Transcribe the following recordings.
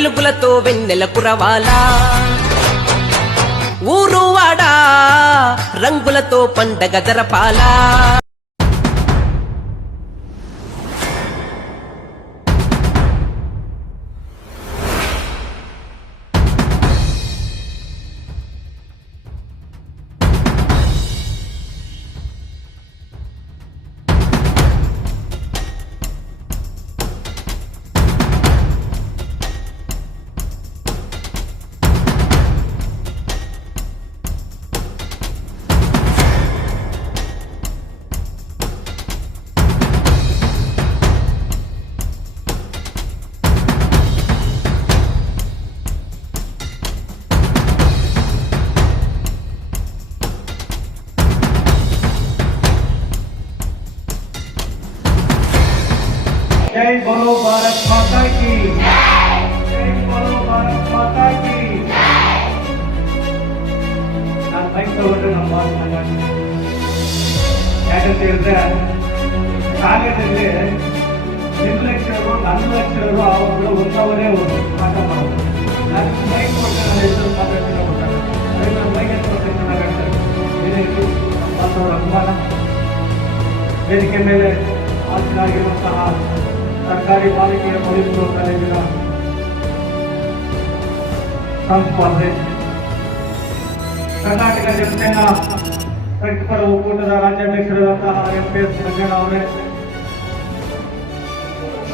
వెలుగులతో వెన్నెల కురవాలా? ఊరువాడా రంగులతో పండగ జరపాలా? जय बोलो भारत माता की जय बोलो भारत माता की ನಾನು ಬೈಕ್ ತಗೊಂಡ್ರೆ ನಮ್ಮ ಬಾಸ್ ಹಾಗಾಗಿ ಯಾಕಂತ ಹೇಳಿದ್ರೆ ಕಾಲೇಜಲ್ಲಿ ನಿಮ್ಮ ಲೆಕ್ಚರರು ನನ್ನ ಲೆಕ್ಚರರು ಆವಾಗಲೂ ಒಂದವರೇ ಒಂದು ಪಾಠ ಮಾಡೋದು ನಾನು ಬೈಕ್ ಕೊಟ್ಟರೆ ನನ್ನ ಹೆಸರು ಮಾತಾಡ್ತೀನಿ ಕೊಟ್ಟಾಗ ಅದಕ್ಕೆ ನಾನು ಬೈಕ್ ಎತ್ಕೊಂಡು ಚೆನ್ನಾಗಾಗ್ತದೆ ಏನಾಯಿತು ಬಾಸ್ ಅವರ ಅಭಿಮಾನ ವೇದಿಕೆ ಮೇಲೆ ಹಾಜರಾಗಿರುವಂತಹ ಸರ್ಕಾರಿ ಪಾಲಿಕೆಯ ಪೊಲೀಸರು ಕಾಲೇಜಿನ ಸಂಸ್ಪರ್ಧೆ. ಕರ್ನಾಟಕ ಜನತೆಯ ಪ್ರಗತಿಪರ ಒಕ್ಕೂಟದ ರಾಜ್ಯಾಧ್ಯಕ್ಷರಾದಂತಹ ಎಂ ಪಿ ಎಸ್ ರಂಗಣ್ಣ ಅವರೇ.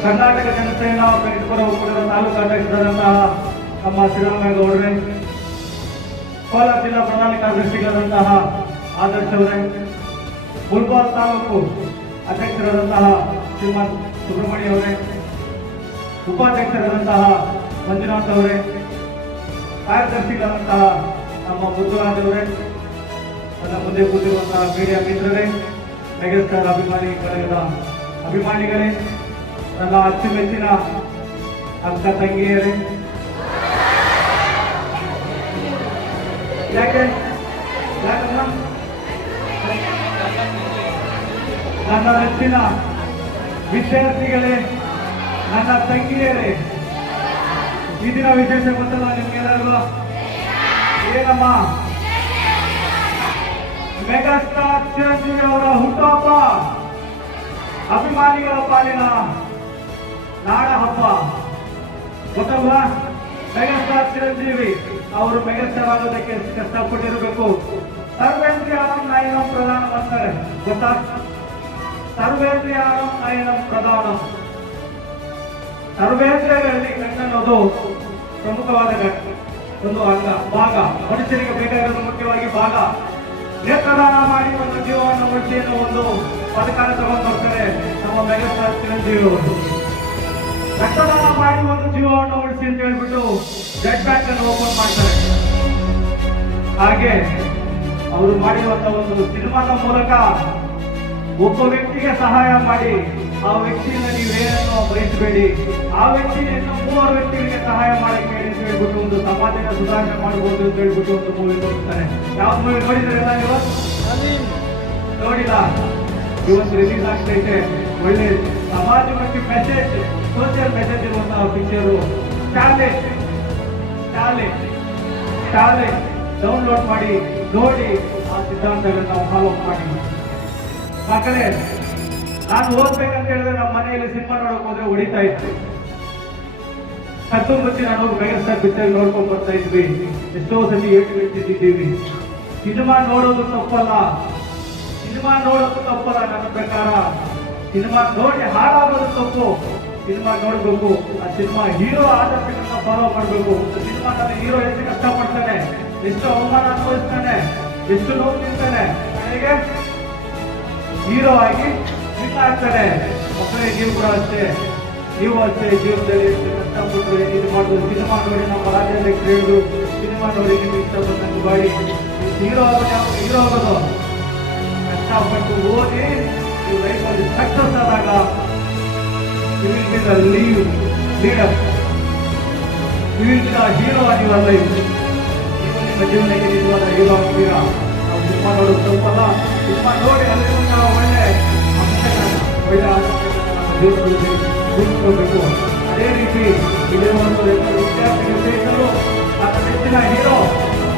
ಕರ್ನಾಟಕ ಜನತೆಯನ್ನ ಪ್ರಗತಿಪರ ಒಕ್ಕೂಟದ ತಾಲೂಕು ಅಧ್ಯಕ್ಷರಾದಂತಹ ನಮ್ಮ ಶ್ರೀರಾಮೇಗೌಡರೇ ಕೋಲಾರ ಜಿಲ್ಲಾ ಕಾರ್ಯದರ್ಶಿಗಳಾದಂತಹ ಆದರ್ಶ್ ಅವರೇ ಮುಲ್ಬಾಲ್ ತಾಲೂಕು ಅಧ್ಯಕ್ಷರಾದಂತಹ ಶ್ರೀಮಂತ್ ಸುಬ್ರಹ್ಮಣ್ಯ ಅವರೇ, ಉಪಾಧ್ಯಕ್ಷರಾದಂತಹ ಮಂಜುನಾಥ್ ಅವರೇ ಕಾರ್ಯದರ್ಶಿಗಳಾದಂತಹ ನಮ್ಮ ಬುದ್ಧರಾಜ್ ಅವರೇ, ನನ್ನ ಮುಂದೆ ಕೂತಿರುವಂತಹ ಮೀಡಿಯಾ ಮಿತ್ರರೇ, ಮೆಗಾಸ್ಟಾರ್ ಅಭಿಮಾನಿ ಕಳೆದ ಅಭಿಮಾನಿಗಳೇ, ನನ್ನ ಅಚ್ಚುಮೆಚ್ಚಿನ ಅಕ್ಕ ತಂಗಿಯರೇ. ಯಾಕೆ? ನನ್ನ ನೆಚ್ಚಿನ ವಿದ್ಯಾರ್ಥಿಗಳೇ, ನನ್ನ ತಂಗಿಯರೇ, ಈ ದಿನ ವಿಶೇಷ ಗೊತ್ತಲ್ಲ ನಿಮ್ಗೆಲ್ಲರಿಗೂ? ಏನಮ್ಮ? ಮೆಗಾಸ್ಟಾರ್ ಚಿರಂಜೀವಿ ಅವರ ಹುಟ್ಟುಹಬ್ಬ. ಅಭಿಮಾನಿಗಳ ಪಾಲಿನ ನಾಡ ಹಬ್ಬ ಗೊತ್ತಲ್ವಾ? ಮೆಗಾಸ್ಟಾರ್ ಚಿರಂಜೀವಿ ಅವರು ಮೆಗಾಸ್ಟಾರ್ ಆಗೋದಕ್ಕೆ ಕಷ್ಟಪಟ್ಟಿರಬೇಕು. ಕಷ್ಟಪಟ್ಟಿರಬೇಕು ಸರ್ವೇಂದ್ರಿಯಾಣಂ ನಾಯಿನ ಪ್ರಧಾನ ಮಾಡ್ತಾರೆ ಗೊತ್ತಾ? ಸರ್ವೇಂದ್ರಿಯಾಣಂ ನಯನಂ ಪ್ರಧಾನಂ. ಸರ್ವೇಂದ್ರಿಯಗಳಲ್ಲಿ ಕಣ್ಣನ್ನೋದು ಪ್ರಮುಖವಾದ ಒಂದು ಅಂಗ, ಭಾಗ. ಮನುಷ್ಯರಿಗೆ ಬೇಕಾಗಿರೋದು ಮುಖ್ಯವಾಗಿ ಭಾಗ. ನೇತ್ರದಾನ ಮಾಡಿ ಒಂದು ಜೀವವನ್ನು ಉಳಿಸಿ ಅನ್ನೋ ಒಂದು ಪದಕಾರ ತಗೊಂಡು ಬರ್ತಾರೆ ನಮ್ಮ ಮೆಗಾಸ್ಟಾರ್ ಚಿರಂಜೀವಿ ರಕ್ತದಾನ ಮಾಡಿ ಒಂದು ಜೀವವನ್ನು ಉಳಿಸಿ ಅಂತ ಹೇಳ್ಬಿಟ್ಟು ಬ್ಲಡ್ ಬ್ಯಾಂಕ್ ಅನ್ನು ಓಪನ್ ಮಾಡ್ತಾರೆ. ಹಾಗೆ ಅವರು ಮಾಡಿರುವಂತ ಒಂದು ಸಿನಿಮಾದ ಮೂಲಕ ಒಬ್ಬ ವ್ಯಕ್ತಿಗೆ ಸಹಾಯ ಮಾಡಿ, ಆ ವ್ಯಕ್ತಿಯಿಂದ ನೀವೇನನ್ನು ಬಯಸಬೇಡಿ. ಆ ವ್ಯಕ್ತಿಗೆ ಇನ್ನು ಮೂವರು ವ್ಯಕ್ತಿಗಳಿಗೆ ಸಹಾಯ ಮಾಡಿ ಅಂತ ಹೇಳ್ಬಿಟ್ಟು ಒಂದು ಸಮಾಜದ ಸುಧಾರಣೆ ಮಾಡಬಹುದು ಅಂತ ಹೇಳ್ಬಿಟ್ಟು ಒಂದು ಮೂವಿ ನೋಡುತ್ತಾರೆ ಯಾವ ಮೂವಿ ನೋಡಿದ್ರಲ್ಲ ನೀವು? ನೋಡಿಲ್ಲ. ಇವತ್ತು ರಿಲೀಸ್ ಆಗ್ತೈತೆ ಒಳ್ಳೆ ಬಗ್ಗೆ ಮೆಸೇಜ್ ಸೋಷಿಯಲ್ ಮೆಸೇಜ್ ಇರುವಂತಹ picture talent talent talent download ಮಾಡಿ, ನೋಡಿ ಆ ಸಿದ್ಧಾಂತಗಳನ್ನು ಫಾಲೋ ಮಾಡಿ. ಮಕ್ಕಳೇ, ನಾನು ಓದ್ಬೇಕಂತ ಹೇಳಿದ್ರೆ ನಮ್ಮ ಮನೆಯಲ್ಲಿ ಸಿನಿಮಾ ನೋಡಕ್ ಹೋದ್ರೆ ಹೊಡಿತಾ ಇತ್ತು ಕತ್ತು ಮುಚ್ಚಿ ನಾನು ಮೆಗಾಸ್ಟಾರ್ ಪಿಕ್ಚರ್ ನೋಡ್ಕೊಂಡ್ ಬರ್ತಾ ಇದ್ವಿ. ಎಷ್ಟೋ ಸತಿ ಏಟು ಬಿಡ್ತಿದ್ದೀವಿ ಸಿನಿಮಾ ನೋಡೋದು ತಪ್ಪಲ್ಲ. ಸಿನಿಮಾ ನೋಡೋದು ತಪ್ಪಲ್ಲ ನನ್ನ ಪ್ರಕಾರ. ಸಿನಿಮಾ ನೋಡಿ ಹಾಳಾಗೋದು ತಪ್ಪು. ಸಿನಿಮಾ ನೋಡ್ಬೇಕು. ಆ ಸಿನಿಮಾ ಹೀರೋ ಆದರ್ಶಗಳನ್ನ ಫಾಲೋ ಮಾಡ್ಬೇಕು. ನನ್ನ ಹೀರೋ ಎಷ್ಟು ಕಷ್ಟಪಡ್ತಾನೆ, ಎಷ್ಟು ಅವಮಾನ ಅನುಭವಿಸ್ತಾನೆ, ಎಷ್ಟು ನೋವು ತಿಂತಾನೆ. ಹೇಗೆ ಹೀರೋ ಆಗಿ ಆಗ್ತಾನೆ. ಮಕ್ಕಳೇ ನೀವು ಕೂಡ ಅಷ್ಟೇ. ನೀವು ಅಷ್ಟೇ ಜೀವನದಲ್ಲಿ ಕಷ್ಟಪಟ್ಟು ಇದು ಮಾಡೋದು ಸಿನಿಮಾ ನೋಡಿ ನಮ್ಮ ರಾಜ್ಯದಲ್ಲಿ ಕೇಳಿದ್ರು. ಸಿನಿಮಾ ನೋಡಿ ನಿಮ್ಗೆ ಇಷ್ಟಪಟ್ಟಂಗೆ ಬಾಡಿ ಹೀರೋ ಆಗೋದು ಹೀರೋ ಆಗೋದು? ಕಷ್ಟಪಟ್ಟು ಓದಿ ನೀವು ಲೈಫಲ್ಲಿ ಸಕ್ಸಸ್ ಆದಾಗ be the hero of your ನೀವು ನಿಮ್ಮ ಜೀವನಕ್ಕೆ ನಿಜವಾದ ಹೀರೋ ಆಗ್ತೀರಾ ನಾವು ಸಿನಿಮಾ ನೋಡೋದು ತಪ್ಪಲ್ಲ. ಸಿನಿಮಾ ನೋಡಿ ನಾವು ಒಳ್ಳೆ ಒಳ್ಳೆ ನಮ್ಮ ರೂಪಿಸ್ಕೊಳ್ಬೇಕು ಅದೇ ರೀತಿ ಇಲ್ಲಿರುವಂತ ವಿದ್ಯಾರ್ಥಿ ವಿಷಯಗಳು ನನ್ನ ನೆಚ್ಚಿನ ಹೀರೋ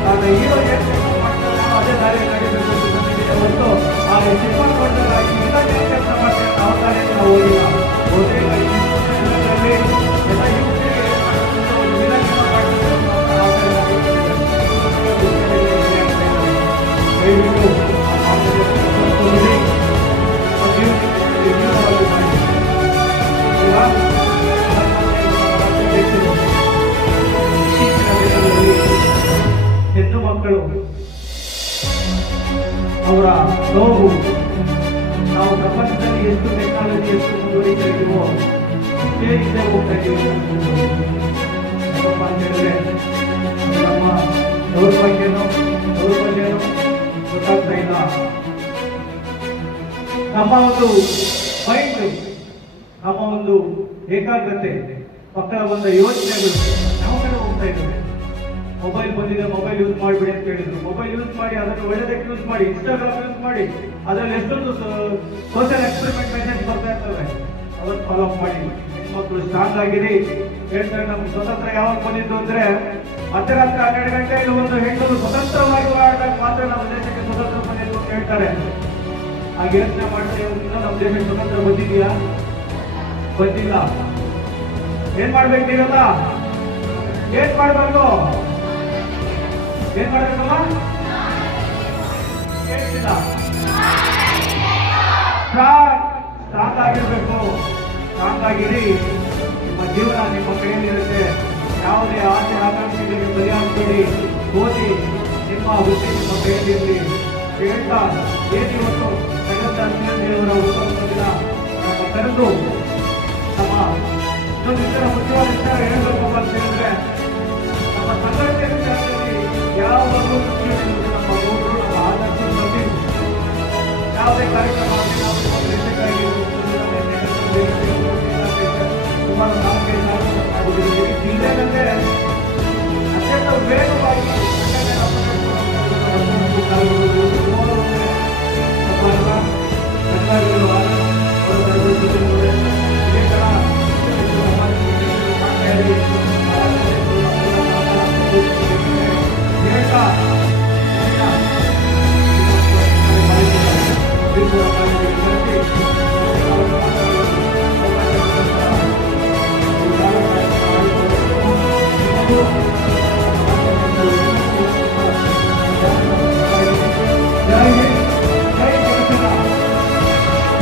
ನನ್ನ ಹೀರೋ ಏನು ಅದೇ ದಾರಿ ನಡೀಬೇಕು ಅಂತ ನನಗಿದೆ ಹೊರತು ಆ ಸಿನಿಮಾ ಎಷ್ಟು ಟೆಕ್ನಾಲಜಿ ಎಷ್ಟು ಮುಂದುವರಿತಾ ಇದೀವೋ ಹಿಂದೆ ಹೋಗ್ತಾ ಇದೀವಿ ಯಾಕಪ್ಪ ಅಂತ ಹೇಳಿದ್ರೆ ನಮ್ಮ ದೌರ್ಭಾಗ್ಯನೋ ಗೊತ್ತಾಗ್ತಾ ಇಲ್ಲ ನಮ್ಮ ಒಂದು ಮೈಂಡ್ ನಮ್ಮ ಒಂದು ಏಕಾಗ್ರತೆ ಮಕ್ಕಳ ಒಂದು ಯೋಚನೆಗಳು ಯಾವ ಕಡೆ ಹೋಗ್ತಾ ಇದ್ದಾವೆ ಮೊಬೈಲ್ ಬಂದಿದೆ ಮೊಬೈಲ್ ಯೂಸ್ ಮಾಡಿಬಿಡಿ ಅಂತ ಹೇಳಿದ್ರು ಮೊಬೈಲ್ ಯೂಸ್ ಮಾಡಿ ಅದನ್ನು ಒಳ್ಳೆದಕ್ಕೆ ಯೂಸ್ ಮಾಡಿ ಇನ್ಸ್ಟಾಗ್ರಾಮ್ ಯೂಸ್ ಮಾಡಿ ಅದರಲ್ಲಿ ಎಷ್ಟೊಂದು ಸೋಷಿಯಲ್ ಎಕ್ಸ್ಪ್ರೆಸ್ ಫಾಲೋ ಮಾಡಿ. ಹೆಣ್ಮಕ್ಳು ಸ್ಟ್ರಾಂಗ್ ಆಗಿರಿ. ಹೇಳ್ತಾರೆ ನಮ್ಗೆ ಸ್ವತಂತ್ರ ಯಾವಾಗ ಬಂದಿದ್ದು ಅಂದ್ರೆ ಮಧ್ಯರಾತ್ರಿ ಹನ್ನೆರಡು ಗಂಟೆಯಲ್ಲಿ ಒಂದು ಹೆಣ್ಣು ಸ್ವತಂತ್ರವಾಗಿ ಹೋರಾಟಕ್ಕೆ ಮಾತ್ರ ನಮ್ಮ ದೇಶಕ್ಕೆ ಸ್ವತಂತ್ರ ಬಂದಿದ್ದು ಅಂತ ಹೇಳ್ತಾರೆ. ಹಾಗೆ ಯೋಚನೆ ಮಾಡ್ತೇವೆ ನಮ್ಮ ದೇಶಕ್ಕೆ ಸ್ವತಂತ್ರ ಬಂದಿದೆಯಾ? ಬಂದಿಲ್ಲ. ಏನ್ ಮಾಡ್ಬೇಕು ನೀವೆಲ್ಲ? ಏನ್ ಮಾಡ್ಬೇಕು? ಏನ್ ಮಾಡ್ಬೇಕಲ್ಲ ಕೇಳ್ತಿಲ್ಲ ಸ್ಟ್ರಾಂಗ್ ಸ್ಟ್ರಾಂಗ್ ಆಗಿರ್ಬೇಕು. ಆಗಿರಿ ನಿಮ್ಮ ಜೀವನ ನಿಮ್ಮ ಕೈಯಲ್ಲಿರುತ್ತೆ. ಯಾವುದೇ ಆಸೆ ಆಕಾಂಕ್ಷೆಗಳಿಗೆ ಬಲಿಯಾಗಬೇಡಿ ಓದಿ, ನಿಮ್ಮ ಹುದ್ದೆ ನಿಮ್ಮ ಕೈಯಲ್ಲಿರಲಿ. ಹೇಳ್ತಾ ಏನಿವತ್ತು ದೇವರ ಉತ್ಸವದ ದಿನ. ನಮ್ಮ ಕರೆದು